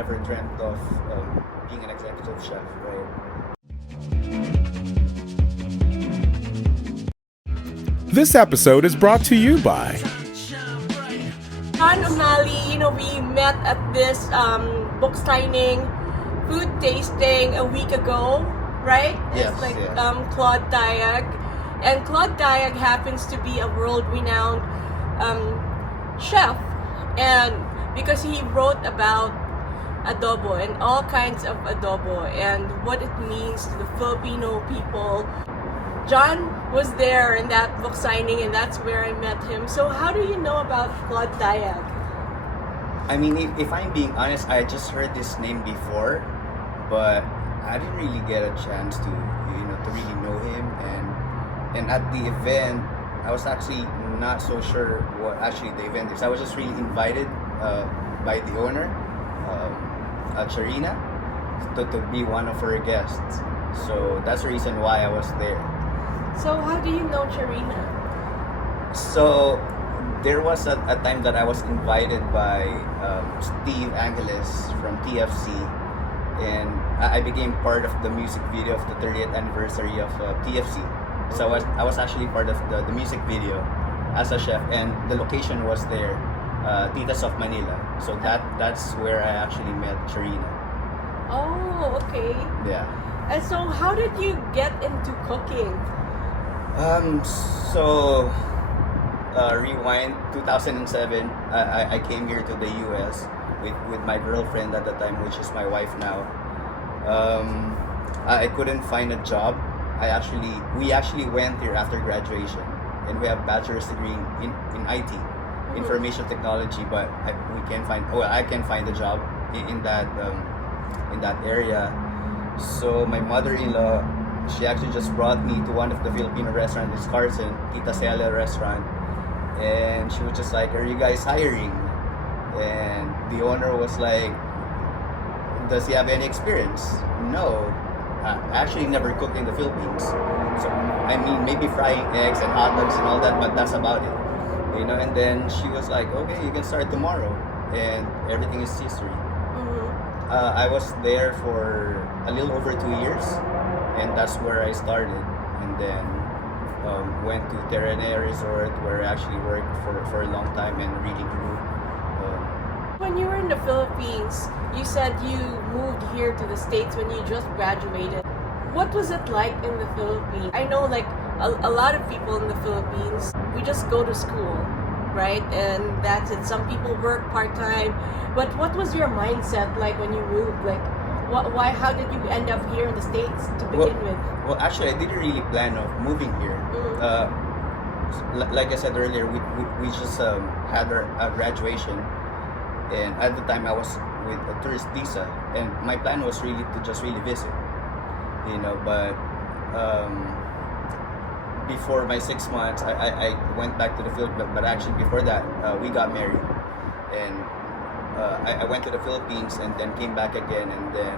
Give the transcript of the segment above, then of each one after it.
never dreamt of being an executive chef, right? This episode is brought to you by JOHN UMALI, we met at this book signing, food tasting a week ago, right? Yes, It's like yes. Claude Diag. And Claude Diag happens to be a world-renowned chef. And because he wrote about adobo and all kinds of adobo and what it means to the Filipino people. John was there in that book signing, and that's where I met him. So how do you know about Claude Diag? I mean, if I'm being honest, I just heard this name before, but I didn't really get a chance to really know him. And at the event, I was actually not so sure what actually the event is. I was just really invited by the owner, Charina, to be one of her guests. So that's the reason why I was there. So how do you know Charina? So there was a time that I was invited by Steve Angeles from TFC, and I became part of the music video of the 30th anniversary of TFC. So I was actually part of the music video as a chef, and the location was there, Titas of Manila. So that's where I actually met Charina. Oh, okay. Yeah. And so how did you get into cooking? So rewind 2007, I came here to the US with my girlfriend at the time, which is my wife now. I couldn't find a job. We actually went here after graduation, and we have bachelor's degree in IT, information technology, but I can't find a job in that area. So my mother-in-law, she actually just brought me to one of the Filipino restaurants, it's Carson, Tita Celia restaurant, and she was just like, "Are you guys hiring?" And the owner was like, "Does he have any experience?" No, I actually never cooked in the Philippines. So I mean, maybe frying eggs and hot dogs and all that, but that's about it. And then she was like, "Okay, you can start tomorrow," and everything is history. I was there for a little over 2 years, and that's where I started. And then went to Terranea Resort, where I actually worked for a long time and really grew. When you were in the Philippines, you said you moved here to the States when you just graduated. What was it like in the Philippines? I know like a lot of people in the Philippines, we just go to school, right? And that's it. Some people work part-time. But what was your mindset like when you moved? Like, how did you end up here in the States to begin with? Well, actually, I didn't really plan of moving here. Like I said earlier, we just had our graduation, and at the time I was with a tourist visa, and my plan was really to just really visit, But before my 6 months, I went back to the Philippines. But actually, before that, we got married, and I went to the Philippines and then came back again, and then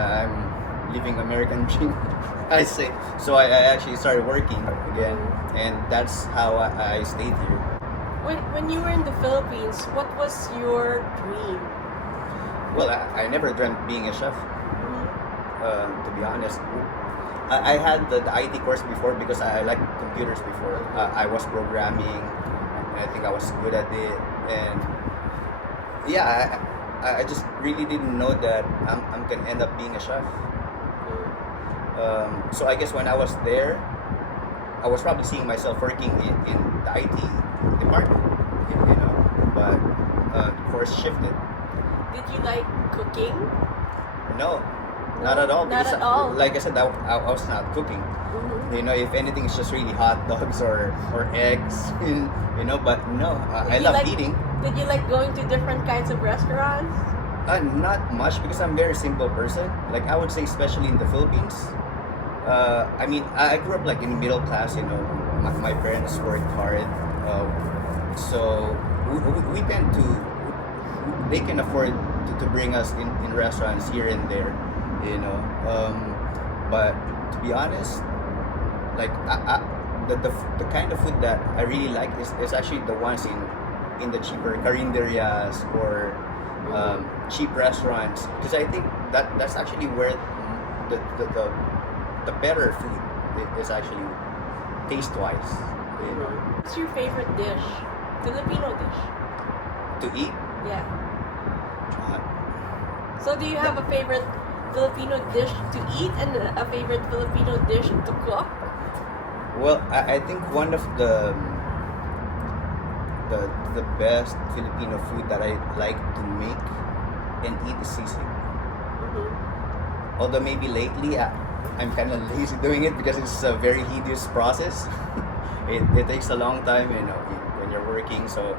I'm living American dream, I say. So I actually started working again, and that's how I stayed here. When you were in the Philippines, what was your dream? Well, I never dreamt being a chef, to be honest. I had the IT course before because I liked computers before. I was programming, and I think I was good at it. And yeah, I just really didn't know that I'm gonna end up being a chef. So I guess when I was there, I was probably seeing myself working in the IT department, but the course shifted. Did you like cooking? No, not at all. Not because at all. Like I said, I was not cooking. If anything, it's just really hot dogs or eggs, but no, I love eating. Did you like going to different kinds of restaurants? Not much, because I'm a very simple person. Like I would say, especially in the Philippines. I mean, I grew up like in the middle class. My parents worked hard, so we tend to. They can afford to bring us in restaurants here and there, But to be honest, like the kind of food that I really like is actually the ones in the cheaper carinderias or cheap restaurants, because I think that's actually where the better food is actually taste-wise. You know, What's your favorite dish? Filipino dish? to eat. Yeah. Uh, So do you have a favorite Filipino dish to eat and a favorite Filipino dish to cook? Well, I think one of the best Filipino food that I like to make and eat is sisig. Mm-hmm. Although maybe lately I'm kind of lazy doing it because it's a very hideous process. It takes a long time, you know, when you're working. So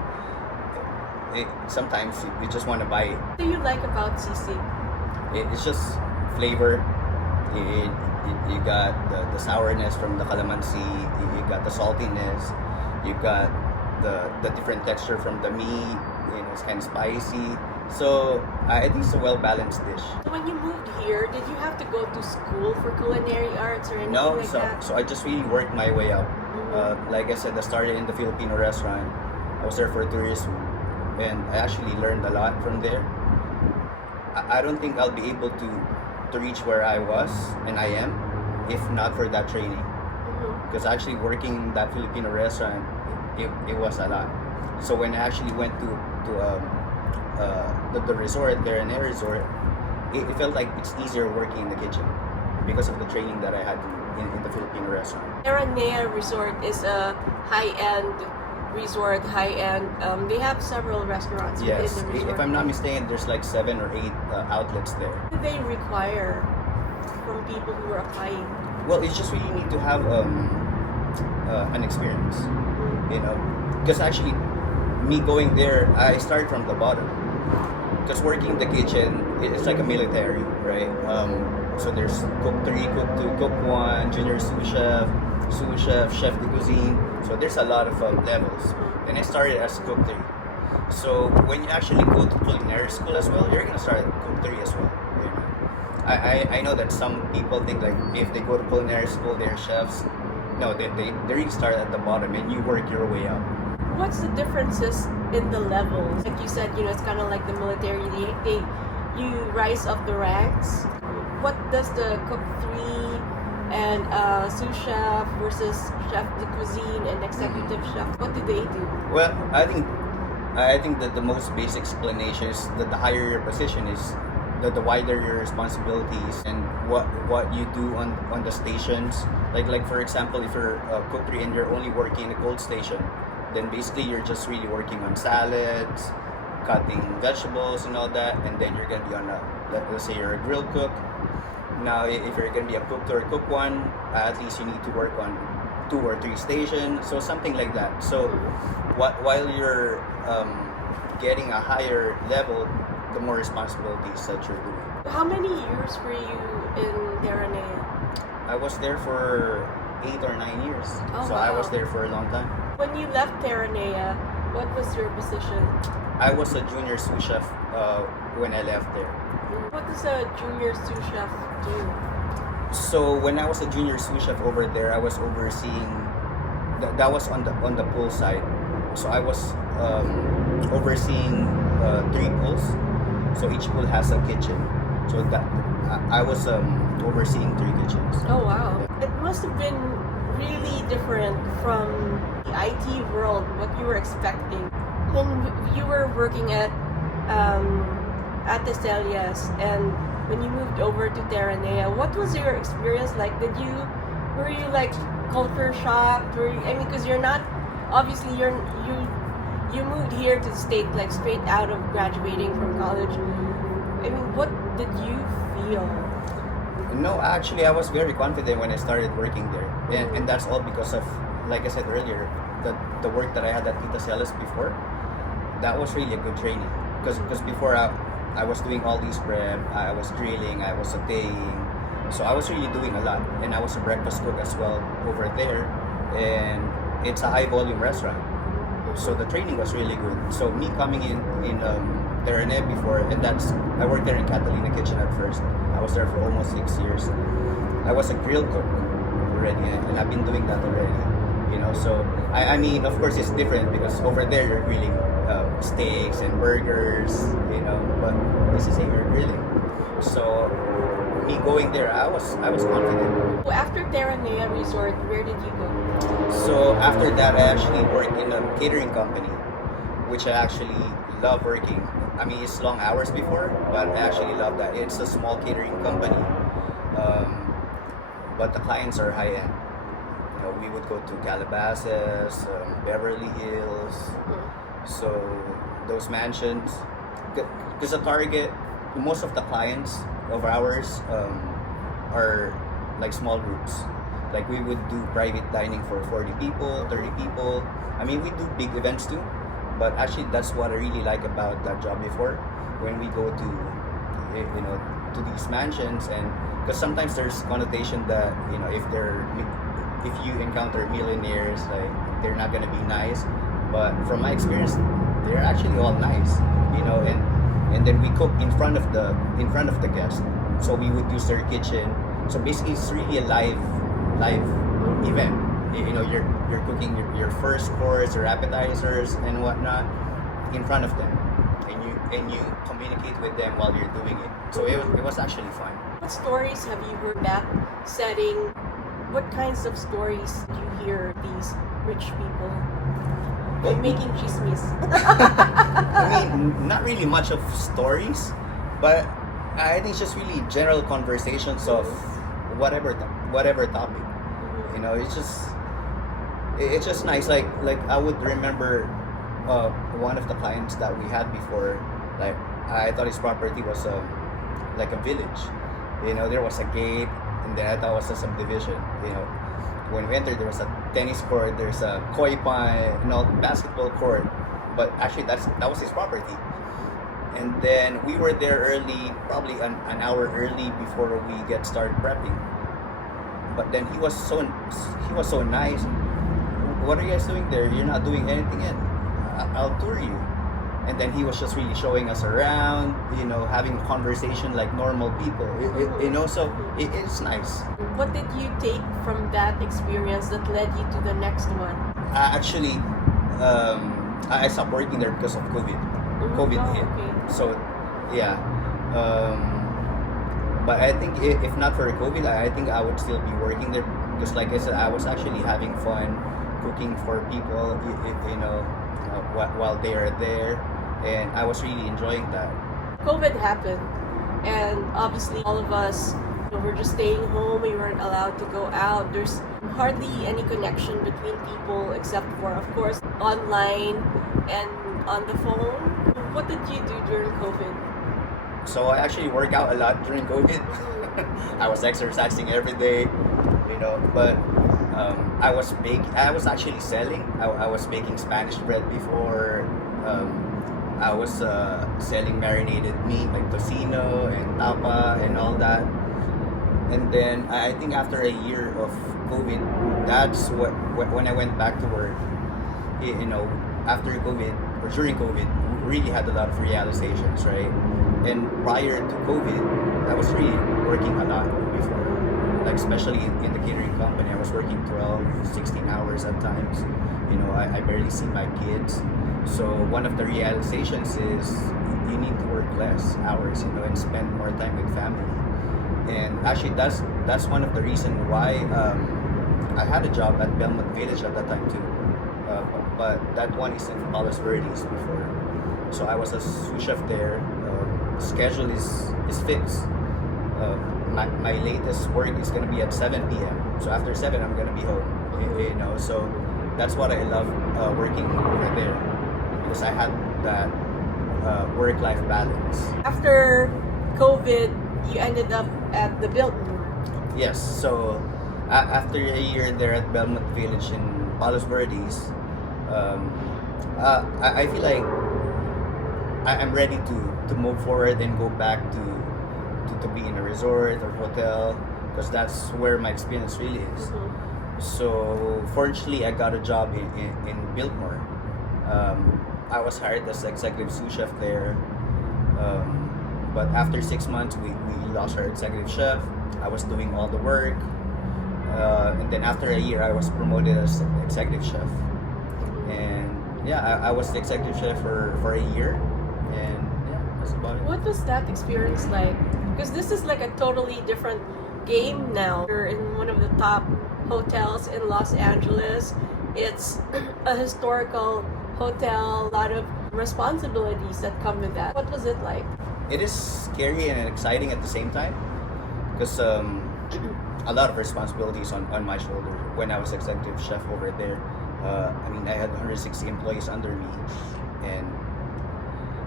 sometimes you just want to buy it. What do you like about sisig? It's just flavor. You got the sourness from the calamansi. You got the saltiness. You got the different texture from the meat. You know, it's kind of spicy. So I think it's a well balanced dish. So when you moved here, did you have to go to school for culinary arts or anything No, like that? so I just really worked my way up. Like I said, I started in the Filipino restaurant. I was there for 2 years, and I actually learned a lot from there. I don't think I'll be able to reach where I was and I am if not for that training. Because actually working in that Filipino restaurant, it was a lot. So when I actually went to the resort, there in Air Resort, it felt like it's easier working in the kitchen because of the training that I had in the Filipino restaurant. Aranea Resort is a high-end resort, they have several restaurants Yes, within the resort. if I'm not mistaken, there's like 7 or 8 outlets there. What do they require from people who are applying? Well, you just really need to have an experience, you know. Because actually, me going there, I started from the bottom. Because working in the kitchen, it's like a military, right? So there's cook 3, cook 2, cook 1, junior sous chef, chef de cuisine. So there's a lot of levels. And I started as cook 3. So when you actually go to culinary school as well, you're gonna start at cook 3 as well. You know? I know that some people think like if they go to culinary school, they're chefs. No, they really start at the bottom and you work your way up. What's the differences in the levels? Like you said, it's kind of like the military. You rise up the ranks. What does the cook 3 and sous chef versus chef de cuisine and executive chef, what do they do? Well, I think that the most basic explanation is that the higher your position is, the wider your responsibilities and what you do on the stations. Like for example, if you're a cook 3 and you're only working in a cold station, then basically you're just really working on salads, cutting vegetables and all that, and then you're gonna be on let's say you're a grill cook. Now, if you're gonna be a cook 2 or cook 1, at least you need to work on 2 or 3 stations, so something like that. So, while you're getting a higher level, the more responsibilities that you're doing. How many years were you in Aranea? I was there for 8 or 9 years, Oh, so I was wow. there for a long time. When you left Aranea, what was your position? I was a junior sous chef when I left there. What does a junior sous chef do? So when I was a junior sous chef over there, I was overseeing. That was on the pool side. So I was overseeing 3 pools. So each pool has a kitchen. So that I was overseeing 3 kitchens. Oh wow! It must have been really different from the IT world. What you were expecting when you were working at the Celias and when you moved over to Terranea, what was your experience like? Were you like culture shocked? Because you're not, obviously you moved here to the state like straight out of graduating from college. What did you feel? No, actually, I was very confident when I started working there, and that's all because of, like I said earlier, the work that I had at Tita Celis before. That was really a good training because before I was doing all these prep, I was grilling, I was sautéing, so I was really doing a lot, and I was a breakfast cook as well over there, and it's a high volume restaurant, so the training was really good. So me coming in Terranea before, and I worked there in Catalina Kitchen at first. I was there for almost 6 years. I was a grill cook already, and I've been doing that already. So I mean, of course, it's different because over there you're grilling steaks and burgers, but this is here grilling. So me going there, I was confident. So after Terranea Resort, where did you go? So after that, I actually worked in a catering company, which I actually love working. I mean, it's long hours before, but I actually love that. It's a small catering company, but the clients are high end. We would go to Calabasas, Beverly Hills, so those mansions. Because the target, most of the clients of ours are like small groups. Like we would do private dining for 40 people, 30 people. I mean, we do big events too, but actually that's what I really like about that job before. When we go to, to these mansions, and because sometimes there's connotation that, if you encounter millionaires, like they're not gonna be nice. But from my experience, they're actually all nice, and then we cook in front of the guest. So we would use their kitchen. So basically, it's really a live event. You're cooking your first course, your appetizers and whatnot in front of them, and you communicate with them while you're doing it. So it was actually fun. What stories have you heard that setting? What kinds of stories do you hear these rich people making chismis? I mean, not really much of stories, but I think it's just really general conversations of whatever topic. It's just nice. Like I would remember one of the clients that we had before. Like I thought his property was like a village. There was a gate, and then I thought it was a subdivision. When we entered, there was a tennis court, there's a koi pond, basketball court. But actually, that was his property. And then we were there early, probably an hour early before we get started prepping. But then he was so nice. What are you guys doing there? You're not doing anything yet. I'll tour you. And then he was just really showing us around, having a conversation like normal people. So it's nice. What did you take from that experience that led you to the next one? Actually, I stopped working there because of COVID. COVID hit. Okay. So, yeah. But I think if not for COVID, I think I would still be working there because, like I said, I was actually having fun cooking for people, while they are there, and I was really enjoying that. COVID happened, and obviously all of us were just staying home. We weren't allowed to go out. There's hardly any connection between people except for, of course, online and on the phone. What did you do during COVID? So I actually work out a lot during COVID. I was exercising every day, but I was actually selling. I was baking Spanish bread before. I was selling marinated meat like tocino and tapa and all that. And then I think after a year of COVID, that's when I went back to work. After COVID or during COVID, we really had a lot of realizations, right? And prior to COVID, I was really working a lot before. Like especially in the catering company, I was working 12, 16 hours at times. I barely see my kids. So one of the realizations is you need to work less hours, and spend more time with family. And actually, that's one of the reasons why I had a job at Biltmore Village at that time too. But that one is in Palos Verdes before. So I was a sous chef there. Schedule is fixed. My latest work is gonna be at 7 p.m. So after 7, I'm gonna be home. So that's what I love working over there, because I had that work-life balance. After COVID, you ended up at the Biltmore. Yes. So after a year there at Biltmore Village in Palos Verdes, I feel like I'm ready to move forward and go back to be in a resort or hotel, because that's where my experience really is. So fortunately, I got a job in Biltmore. I was hired as executive sous chef there. But after 6 months, we lost our executive chef. I was doing all the work. And then after a year, I was promoted as executive chef. And yeah, I was the executive chef for a year, and yeah, that's about it. What was that experience like? Because this is like a totally different game now. You're in one of the top hotels in Los Angeles. It's a historical hotel, a lot of responsibilities that come with that. What was it like? It is scary and exciting at the same time, because a lot of responsibilities on my shoulder when I was executive chef over there. I mean, I had 160 employees under me, and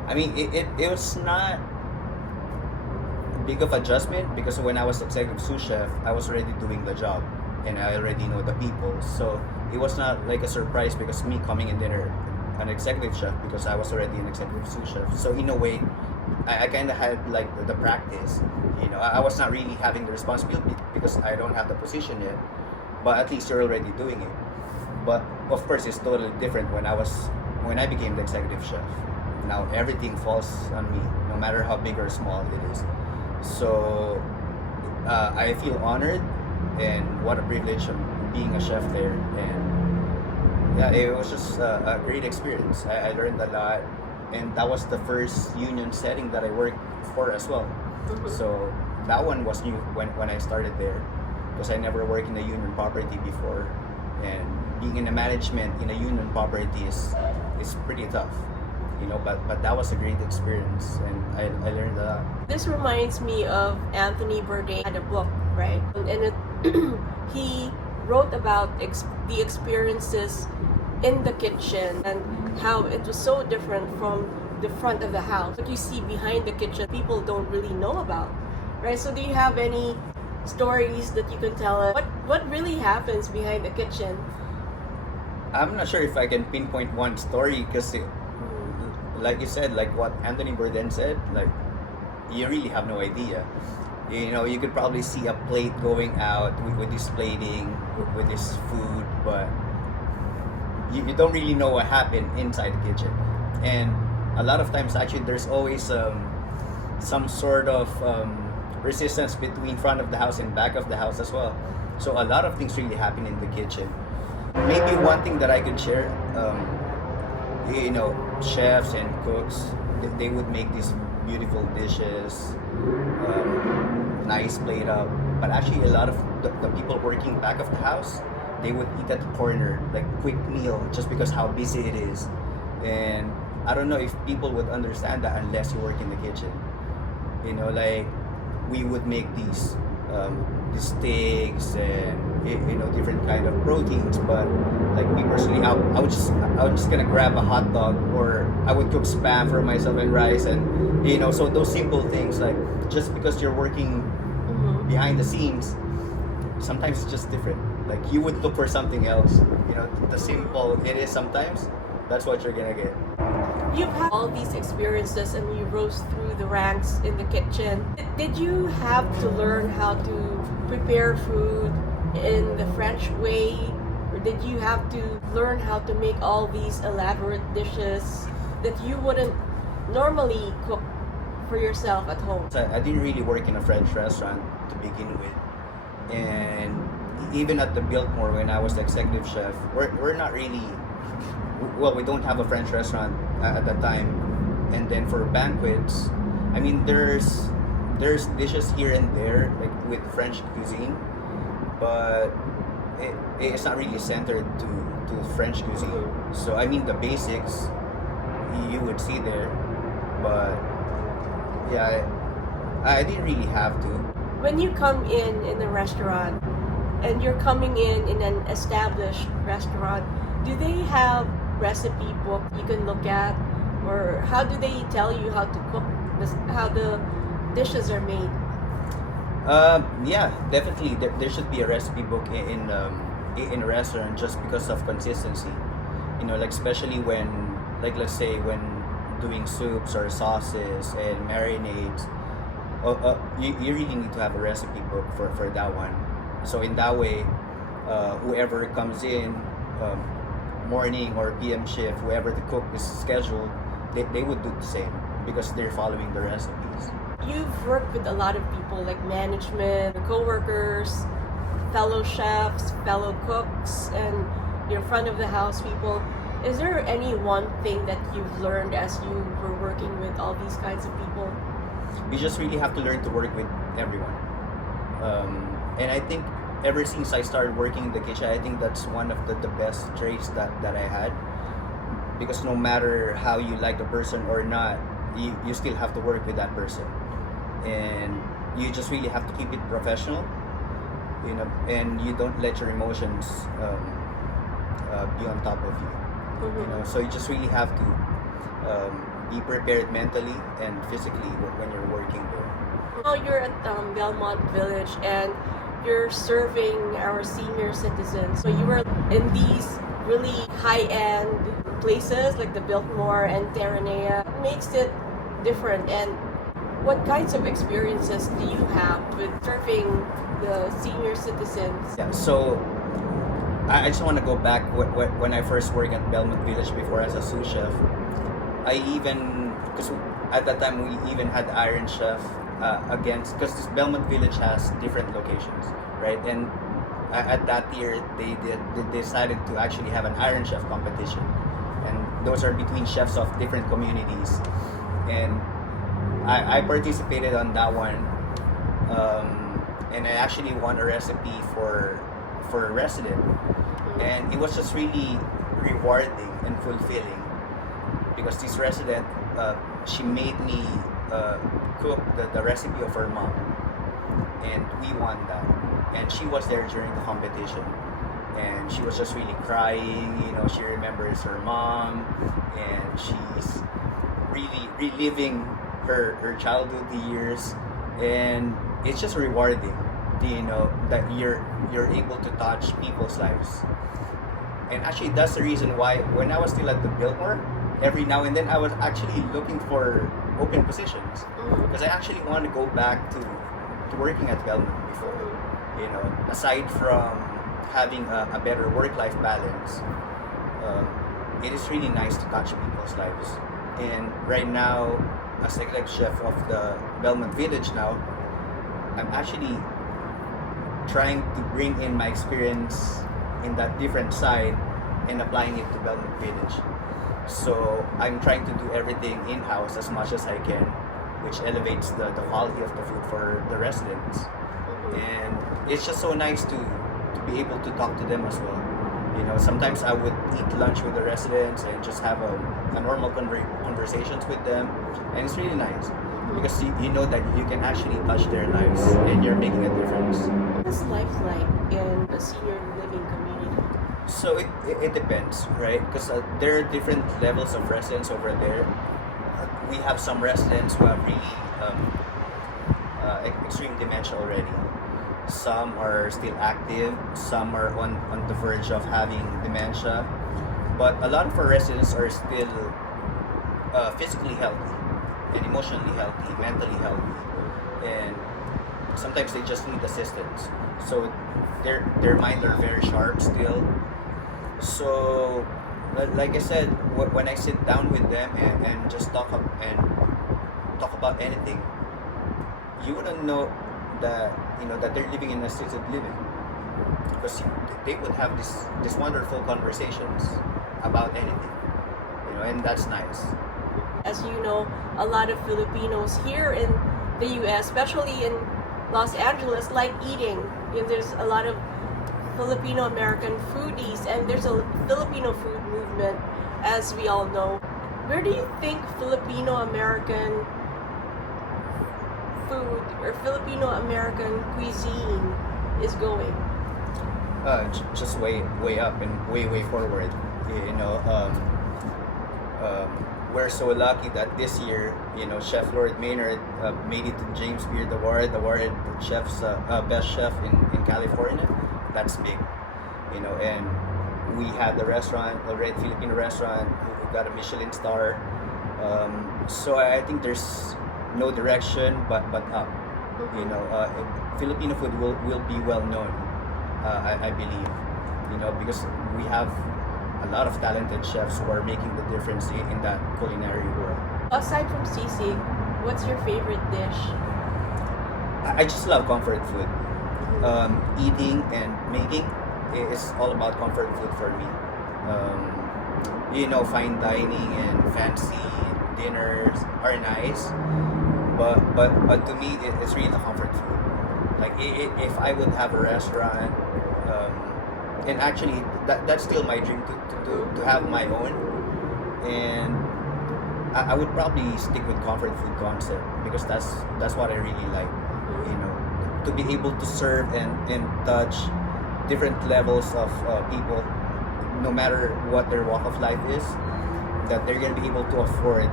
I mean, it was not big of adjustment, because when I was executive sous chef, I was already doing the job and I already know the people. So it was not like a surprise because me coming in there an executive chef, because I was already an executive sous chef. So in a way, I kind of had like the practice. You know, I was not really having the responsibility because I don't have the position yet, but at least you're already doing it. But of course, it's totally different when I became the executive chef. Now everything falls on me, no matter how big or small it is. So I feel honored, and what a privilege of being a chef there. And yeah, it was just a great experience. I learned a lot, and that was the first union setting that I worked for as well. So that one was new when I started there, because I never worked in a union property before, and being in a management in a union property is pretty tough. You know, but that was a great experience, and I learned a lot. This reminds me of Anthony Bourdain had a book, right? And it he wrote about the experiences in the kitchen and how it was so different from the front of the house. What you see behind the kitchen, people don't really know about, right? So do you have any stories that you can tell us? What really happens behind the kitchen? I'm not sure if I can pinpoint one story, because like you said, like what Anthony Bourdain said, like you really have no idea. You know, you could probably see a plate going out with this plating, with this food, but you don't really know what happened inside the kitchen. And a lot of times, actually, there's always some sort of resistance between front of the house and back of the house as well. So a lot of things really happen in the kitchen. Maybe one thing that I could share, you know, chefs and cooks, they would make these beautiful dishes, nice plate up, but actually a lot of the people working back of the house, they would eat at the corner, like quick meal, just because how busy it is. And I don't know if people would understand that unless you work in the kitchen. You know, like we would make these steaks and you know, different kind of proteins, but like me personally, I was just gonna grab a hot dog, or I would cook spam for myself and rice, and you know, so those simple things, like just because you're working behind the scenes, sometimes it's just different. Like you would look for something else. You know, the simple it is sometimes, that's what you're gonna get. You've had all these experiences and you rose through the ranks in the kitchen. Did you have to learn how to prepare food in the French way? Or did you have to learn how to make all these elaborate dishes that you wouldn't normally cook for yourself at home? So I didn't really work in a French restaurant to begin with. And even at the Biltmore, when I was the executive chef, we're not really, well, we don't have a French restaurant at that time. And then for banquets, I mean, there's dishes here and there, like with French cuisine, but it's not really centered to French cuisine. So I mean, the basics you would see there, but yeah, I didn't really have to. When you come in a restaurant and you're coming in an established restaurant, do they have recipe book you can look at, or how do they tell you how to cook, how the dishes are made? Yeah, definitely. There should be a recipe book in a restaurant, just because of consistency. You know, like especially when, like let's say when doing soups or sauces and marinades, you really need to have a recipe book for that one. So in that way, whoever comes in, morning or PM shift, whoever the cook is scheduled, they would do the same because they're following the recipes. You've worked with a lot of people like management, co-workers, fellow chefs, fellow cooks, and your front of the house people. Is there any one thing that you've learned as you were working with all these kinds of people? You just really have to learn to work with everyone. And I think ever since I started working in the kitchen, I think that's one of the best traits that I had. Because no matter how you like the person or not, you still have to work with that person. And you just really have to keep it professional, you know, and you don't let your emotions be on top of you. You know, so you just really have to be prepared mentally and physically when you're working there. Well, you're at Belmont Village and you're serving our senior citizens. So you were in these really high-end places like the Biltmore and Terranea. What makes it different, and what kinds of experiences do you have with serving the senior citizens? Yeah, so I just want to go back when I first worked at Belmont Village before as a sous chef. Because at that time we even had Iron Chef because this Belmont Village has different locations, right? And at that year they decided to actually have an Iron Chef competition, and those are between chefs of different communities. And I participated on that one, and I actually won a recipe for a resident, and it was just really rewarding and fulfilling because this resident she made me cook the recipe of her mom, and we won that. And she was there during the competition, and she was just really crying. You know, she remembers her mom, and she's really reliving her childhood years, and it's just rewarding, you know, that you're able to touch people's lives. And actually that's the reason why when I was still at the Biltmore, every now and then I was actually looking for open positions, because I actually want to go back to working at Belmont before. You know, aside from having a better work-life balance, it is really nice to touch people's lives. And right now, as executive chef of the Belmont Village now, I'm actually trying to bring in my experience in that different side and applying it to Belmont Village. So I'm trying to do everything in-house as much as I can, which elevates the quality of the food for the residents. And it's just so nice to be able to talk to them as well. You know, sometimes I would eat lunch with the residents and just have a normal conversations with them, and it's really nice because you know that you can actually touch their lives and you're making a difference. What is life like in a senior living community? So it depends, right? Because there are different levels of residents over there. We have some residents who have really extreme dementia already. Some are still active, some are on the verge of having dementia, but a lot of our residents are still physically healthy and emotionally healthy, mentally healthy, and sometimes they just need assistance. So their minds are very sharp still. So like I said, when I sit down with them and just talk about anything, you wouldn't know that that they're living in assisted living, because they would have this wonderful conversations about anything, and that's nice. As you know, a lot of Filipinos here in the US, especially in Los Angeles, like eating. There's a lot of Filipino American foodies, and there's a Filipino food movement, as we all know. Where do you think Filipino American food or Filipino American cuisine is going? Just way up and way forward. We're so lucky that this year, Chef Lord Maynard made it to James Beard awarded chef's best chef in California. That's big, and we had the restaurant, a Red Filipino restaurant, who got a Michelin star. So I think there's no direction but up. Filipino food will be well known, I believe, because we have a lot of talented chefs who are making the difference in that culinary world. Aside from sisig, what's your favorite dish? I just love comfort food. Eating and making is all about comfort food for me. fine dining and fancy dinners are nice, but to me it's really the comfort food. Like if I would have a restaurant, and actually that's still my dream to have my own, and I would probably stick with comfort food concept because that's what I really like. To be able to serve and touch different levels of people, no matter what their walk of life is, that they're gonna be able to afford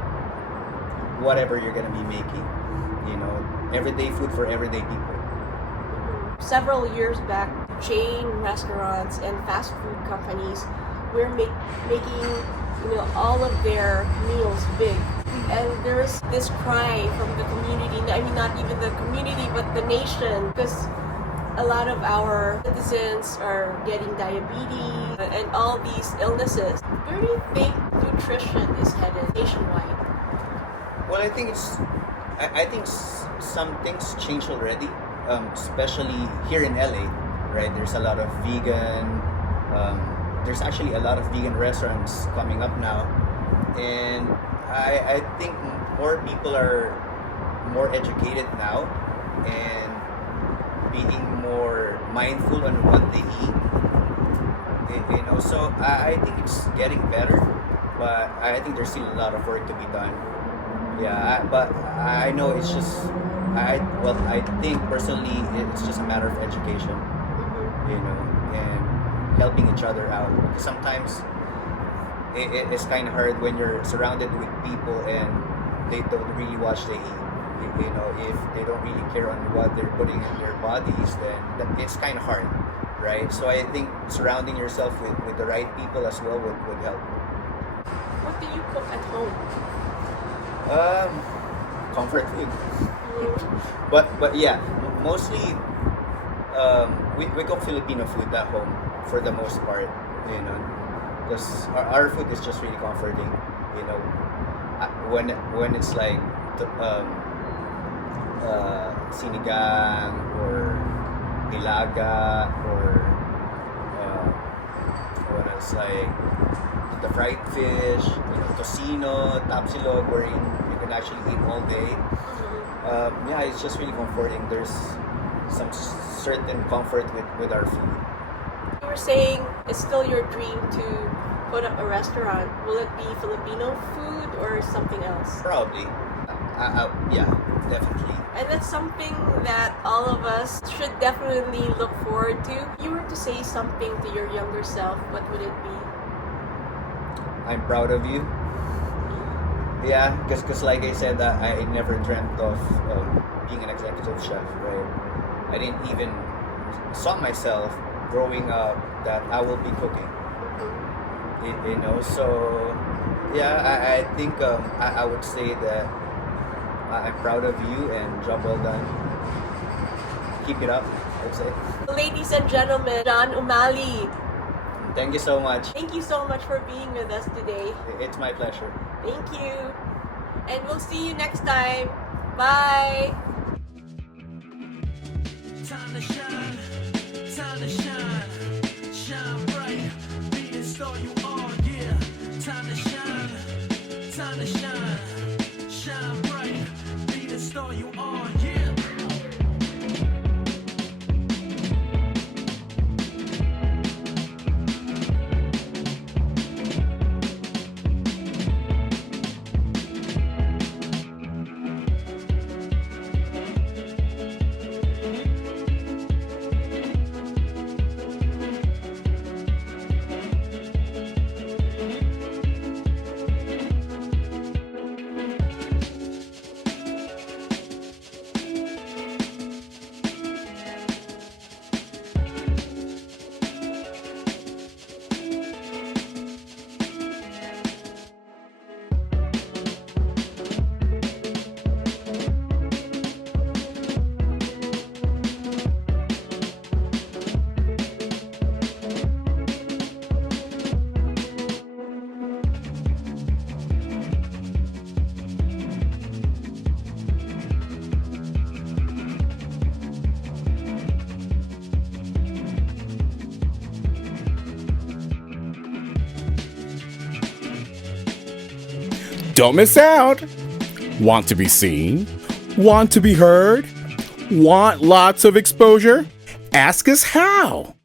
whatever you're gonna be making. Everyday food for everyday people. Several years back, chain restaurants and fast food companies were making all of their meals big, and there's this cry from the community. I mean, not even the community, but the nation, because a lot of our citizens are getting diabetes and all these illnesses. Where do you think nutrition is headed nationwide? Well, I think some things change already, especially here in LA, right? There's a lot of vegan. There's actually a lot of vegan restaurants coming up now, and I think more people are more educated now and being more mindful on what they eat. So I think it's getting better, but I think there's still a lot of work to be done. Yeah, but I know it's just I think personally it's just a matter of education, and helping each other out. Because sometimes it's kind of hard when you're surrounded with people and they don't really watch they eat. If they don't really care on what they're putting in their bodies, then it's kind of hard, right? So I think surrounding yourself with the right people as well would help. What do you cook at home? Comfort food. But yeah, mostly we cook Filipino food at home for the most part, because our food is just really comforting. When it's like sinigang or hilaga or what else, like the fried fish, tocino, tapsilog, where you can actually eat all day. Yeah, it's just really comforting. There's some certain comfort with our food. You were saying it's still your dream to put up a restaurant. Will it be Filipino food or something else? Probably. Yeah, definitely. And that's something that all of us should definitely look forward to. If you were to say something to your younger self, what would it be? I'm proud of you. Yeah, because like I said, I never dreamt of being an executive chef, right? I didn't even saw myself growing up that I will be cooking. So yeah, I think I would say that I'm proud of you and job well done. Keep it up, I'd say. Ladies and gentlemen, JOHN UMALI. Thank you so much. Thank you so much for being with us today. It's my pleasure. Thank you. And we'll see you next time. Bye. Time to shine, shine bright, be the star you are, yeah. Time to shine, shine bright, be the star you are, yeah. Don't miss out. Want to be seen? Want to be heard? Want lots of exposure? Ask us how.